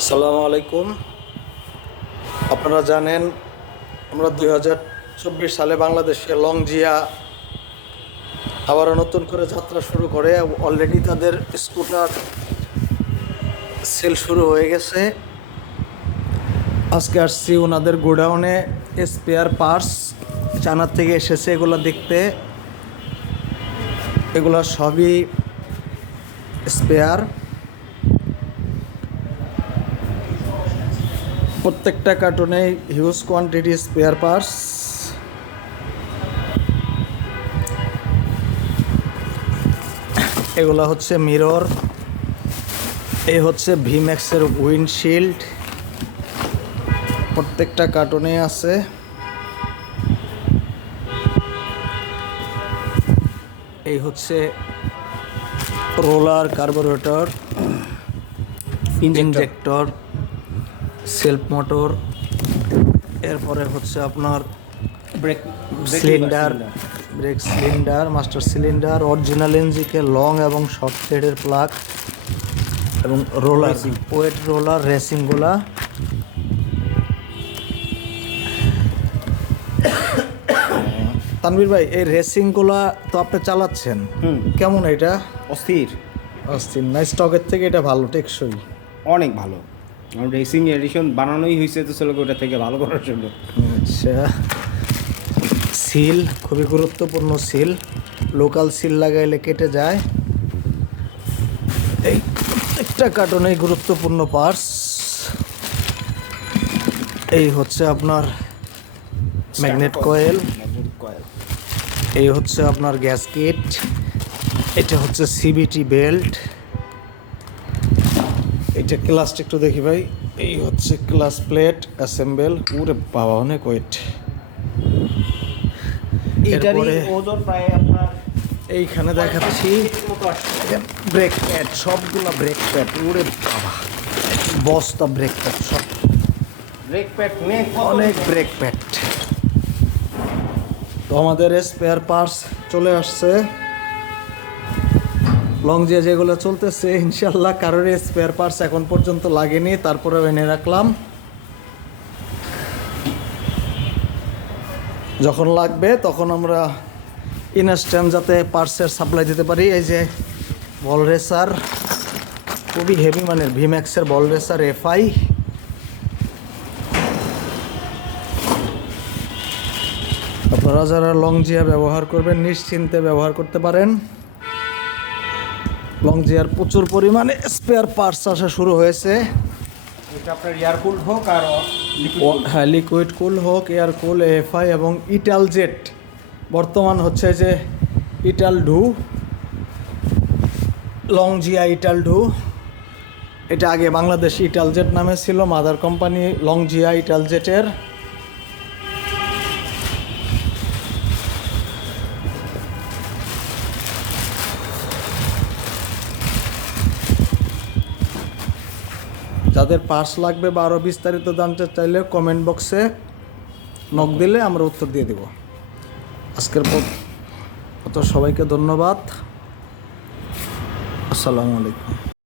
আসসালামু আলাইকুম। আপনারা জানেন, আমরা দুই হাজার চব্বিশ সালে বাংলাদেশে লং জিয়া আবারও নতুন করে যাত্রা শুরু করে অলরেডি তাদের স্কুটার সেল শুরু হয়ে গেছে। আজকে আসছি ওনাদের গোডাউনে স্পেয়ার পার্টস চায়নার থেকে এসেছে এগুলো দেখতে। এগুলো সবই স্পেয়ার প্রত্যেকটা কার্টুনে হিউজ কোয়ান্টিটি স্পেয়ার পার্টস এগুলো হচ্ছে মিরর এই হচ্ছে ভিম্যাক্সের উইন্ডশিল্ড প্রত্যেকটা কার্টুনে আছে। এই হচ্ছে roller carburettor injector self motor এরপরে হচ্ছে আপনার brake cylinder brake cylinder master cylinder original NGK long এবং শর্ট থ্রেডের প্লাগ এবং রোলার ওয়েট রোলার রেসিংগুলা। তানভীর ভাই এই রেসিংগুলা তো আপনি চালাচ্ছেন। কেমন এটা? অস্থির। অস্থির। না স্টকের থেকে এটা ভালো টেকসই? অনেক ভালো। কারণ রেসিং এডিশন বানানোই হয়েছে তো ছিল ওটা থেকে ভালো করার জন্য। আচ্ছা। সিল খুবই গুরুত্বপূর্ণ সিল লোকাল সিল লাগাইলে কেটে যায়। এই প্রত্যেকটা কার্টনে গুরুত্বপূর্ণ পার্টস এই হচ্ছে আপনার ম্যাগনেট কয়েল কয়েল এই হচ্ছে আপনার গ্যাস গ্যাসকেট এটা হচ্ছে সিবিটি বেল্ট এটা ক্লাসটা একটু দেখি ভাই। এই হচ্ছে ক্লাস প্লেট অ্যাসেম্বল। পুরো বাবা অনেক ওয়েট এটারই ওজন প্রায় আপনার এইখানে দেখাচ্ছি। ব্রেক প্যাড সবগুলা ব্রেক প্যাড উড়ে বাবা বস্তা ব্রেক প্যাড সব। ব্রেক প্যাড অনেক ব্রেক প্যাড তো আমাদের স্পেয়ার পার্টস চলে আসছে। লং যে যেগুলো চলতেছে, ইনশাল্লাহ কারোর স্পেয়ার পার্টস এখন পর্যন্ত লাগেনি। তারপরে এনে রাখলাম। যখন লাগবে, তখন আমরা ইনস্ট্যান্ট যাতে পার্টসের সাপ্লাই দিতে পারি। এই যে বল রেসার খুবই হেভি মানের ভিম্যাক্সের বল রেসার এফআই আপনারা যারা লং জিয়া ব্যবহার করবেন, নিশ্চিন্তে ব্যবহার করতে পারেন। লং জিয়ার প্রচুর পরিমাণে স্পেয়ার পার্টস আসা শুরু হয়েছে। এটা আপনার এয়ার কুল হোক আর হ্যাঁ লিকুইড কুল হোক এয়ার কুল এফআই এবং ইটাল জেট বর্তমান হচ্ছে যে ইটাল ডু লং জিয়া ইটাল ডু এটা আগে বাংলাদেশ ইটাল জেট নামে ছিল মাদার কোম্পানি লং জিয়া ইটাল জেটের যাদের পার্স লাগবে বা আরও বিস্তারিত জানতে চাইলে কমেন্ট বক্সে নক দিলে আমরা উত্তর দিয়ে দেব। আজকের পর মতো সবাইকে ধন্যবাদ। আসসালামু আলাইকুম।